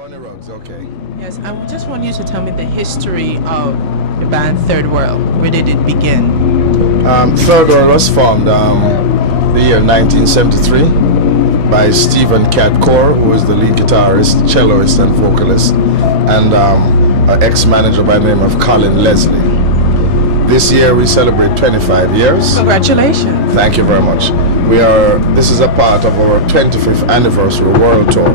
Bunny Ruggs, okay. Yes, I just want you to tell me the history of the band Third World. Where did it begin? Third World was formed the year 1973 by Stephen Cadcore, who was the lead guitarist, celloist, and vocalist, and an ex-manager by the name of Colin Leslie. This year we celebrate 25 years. Congratulations. Thank you very much. This is a part of our 25th anniversary world tour.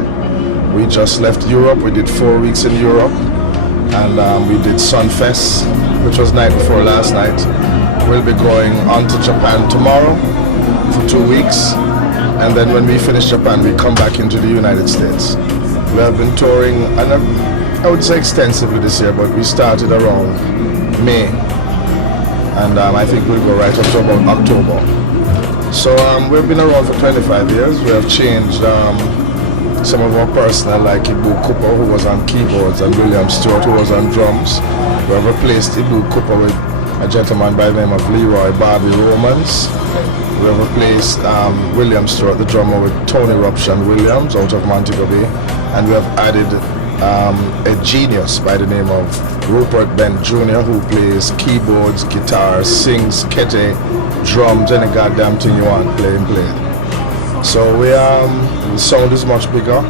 We just left Europe. We did 4 weeks in Europe, and we did Sunfest, which was night before last night. We'll be going on to Japan tomorrow for 2 weeks, and then when we finish Japan, we come back into the United States. We have been touring, and I would say extensively this year, but we started around May, and I think we'll go right up to about October. So we've been around for 25 years. We have changed some of our personnel, like Ibu Cooper, who was on keyboards, and William Stewart, who was on drums. We have replaced Ibu Cooper with a gentleman by the name of Leroy Bobby Romans. We have replaced William Stewart, the drummer, with Tony Ruption Williams out of Montego Bay. And we have added a genius by the name of Rupert Ben Jr., who plays keyboards, guitar, sings, kete, drums, any goddamn thing you want, play. So the sound is much bigger.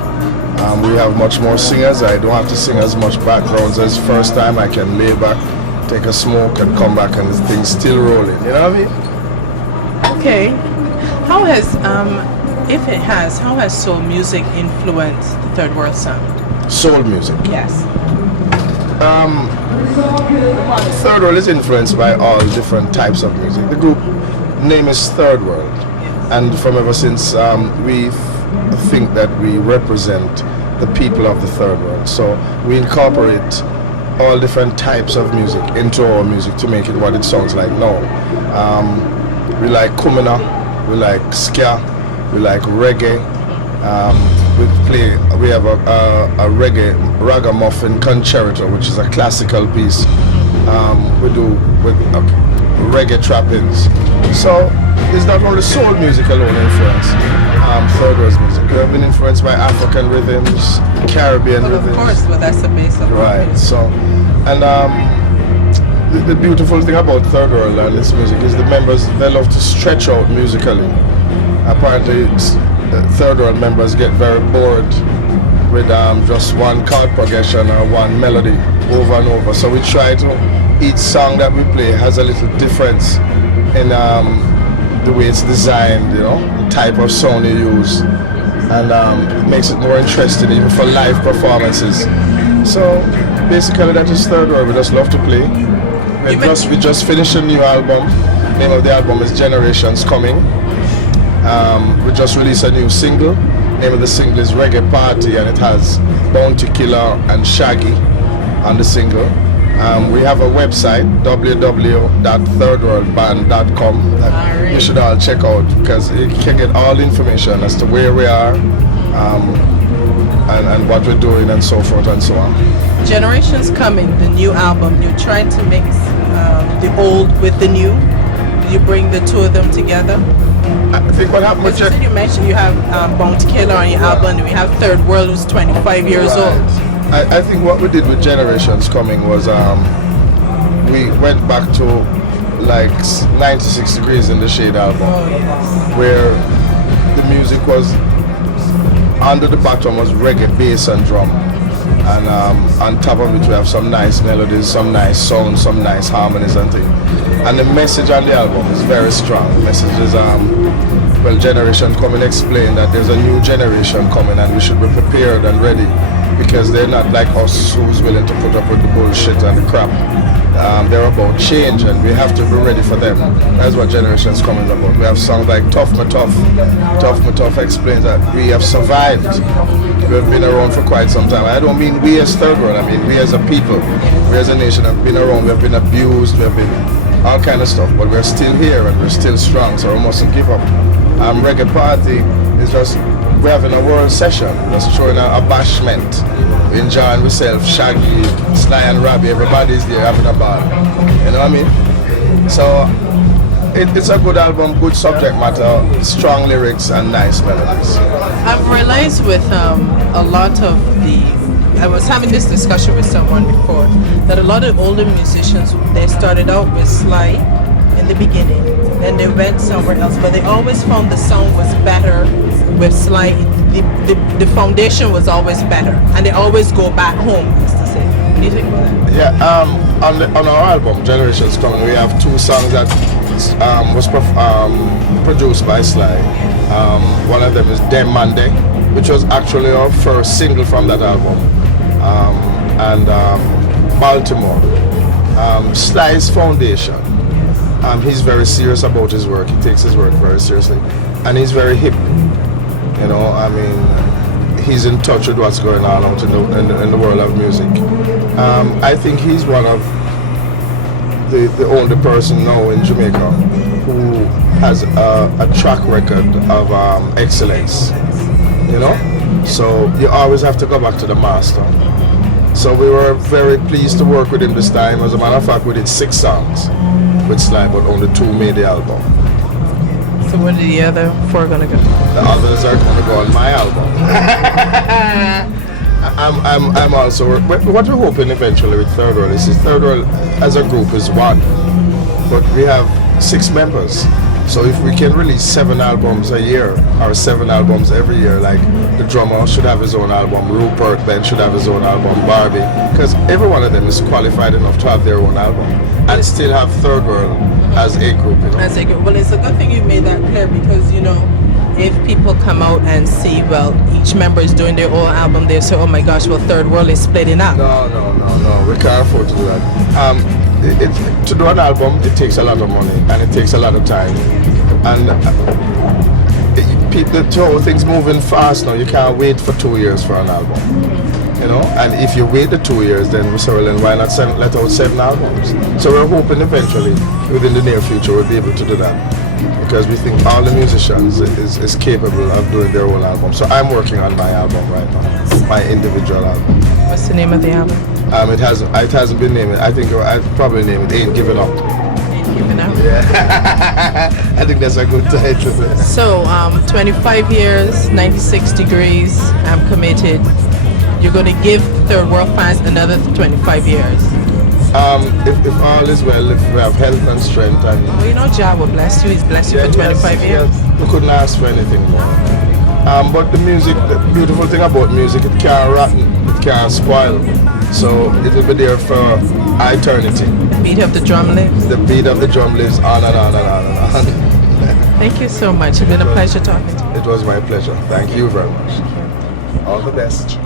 We have much more singers. I don't have to sing as much backgrounds as first time. I can lay back, take a smoke, and come back, and the thing's still rolling. You know what I mean? Okay. How has, if it has, how has soul music influenced the Third World sound? Soul music. Yes. Third World is influenced by all different types of music. The group name is Third World, and from ever since we think that we represent the people of the Third World. So we incorporate all different types of music into our music to make it what it sounds like now. We like kumina, we like ska, we like reggae. We have a reggae ragamuffin concerto, which is a classical piece. We do with reggae trappings. So it's not only soul music alone influence Third World music. We have been influenced by African rhythms, Caribbean rhythms. Of course, but that's the base of right. it. So, and the beautiful thing about Third World and this music is the members, they love to stretch out musically. Apparently, Third World members get very bored with just one chord progression or one melody over and over. So we try to, each song that we play has a little difference in the way it's designed, you know, the type of sound you use, and it makes it more interesting even for live performances. So basically that is Third World. We just love to play. We just finished a new album. The name of the album is Generations Coming. We just released a new single. The name of the single is Reggae Party, and it has Bounty Killer and Shaggy on the single. We have a website, www.thirdworldband.com, that you should all check out, because you can get all information as to where we are and what we're doing and so forth and so on. Generations Coming, the new album, you tried to mix the old with the new. You bring the two of them together. I think what happened with you mentioned you have Bounty Killer on your album, and we have Third World, who's 25 years old. I think what we did with Generations Coming was we went back to like 96 Degrees in the Shade album, where the music was, under the bottom was reggae bass and drum, and on top of it we have some nice melodies, some nice sounds, some nice harmonies and things. And the message on the album is very strong. The message is, well, Generation Coming explain that there's a new generation coming and we should be prepared and ready, because they're not like us who's willing to put up with the bullshit and the crap. They're about change, and we have to be ready for them. That's what Generations Coming is about. We have songs like Tough Me Tough. Tough Me Tough explains that we have survived. We have been around for quite some time. I don't mean we as Third World, I mean we as a people, we as a nation have been around. We have been abused, we have been all kind of stuff, but we're still here and we're still strong, so we mustn't give up. Reggae Party is just, we're having a world session, just showing a bashment. We're enjoying ourselves, Shaggy, Sly and Robbie, everybody's there having a ball. You know what I mean? So it's a good album, good subject matter, strong lyrics and nice melodies. I've realized with a lot of the I was having this discussion with someone before that a lot of older musicians, they started out with slide in the beginning, then they went somewhere else, but they always found the sound was better with slide. The foundation was always better, and they always go back home. Used to say. What do you think about that? Yeah, on our album Generations Coming, we have 2 songs that was produced by Sly. One of them is Dem Monday, which was actually our first single from that album, and Baltimore. Sly's foundation. He's very serious about his work. He takes his work very seriously, and he's very hip. You know, I mean, he's in touch with what's going on out in the world of music. I think he's one of the only person now in Jamaica who has a track record of excellence. You know, so you always have to go back to the master. So we were very pleased to work with him this time. As a matter of fact, we did 6 songs with Sly, but only 2 made the album. So where are the other 4 gonna go? The others are gonna go on my album. I'm also, what we're hoping eventually with Third World is Third World as a group is 1, but we have 6 members. So if we can release 7 albums a year or 7 albums every year, like the drummer should have his own album, Rupert Ben should have his own album, Barbie, because every one of them is qualified enough to have their own album and still have Third World as a group. You know? As a group. Well, it's a good thing you made that clear, because you know, if people come out and see, well, each member is doing their own album, they say, oh my gosh, well, Third World is splitting up. No, we can't afford to do that. To do an album, it takes a lot of money and it takes a lot of time, and the whole thing's moving fast now. You can't wait for 2 years for an album, you know. And if you wait the 2 years, then we say, well, then why not let out 7 albums? So we're hoping eventually, within the near future, we'll be able to do that, because we think all the musicians is capable of doing their own album. So I'm working on my album right now, my individual album. What's the name of the album? It hasn't been named. I think I'd probably name it Ain't Giving Up. Ain't Giving Up? Yeah. I think that's a good title. So 25 years, 96 degrees, I'm committed. You're going to give Third World fans another 25 years. If all is well, if we have health and strength, and you know, Jah will bless you. He's blessed you for 25 years. Yes. We couldn't ask for anything more. But the music, the beautiful thing about music, it can't rotten, it can't spoil. So it will be there for eternity. The beat of the drum lives. The beat of the drum lives on and on and on and on. Thank you so much. It's been a pleasure talking to you. It was my pleasure. Thank you very much. All the best.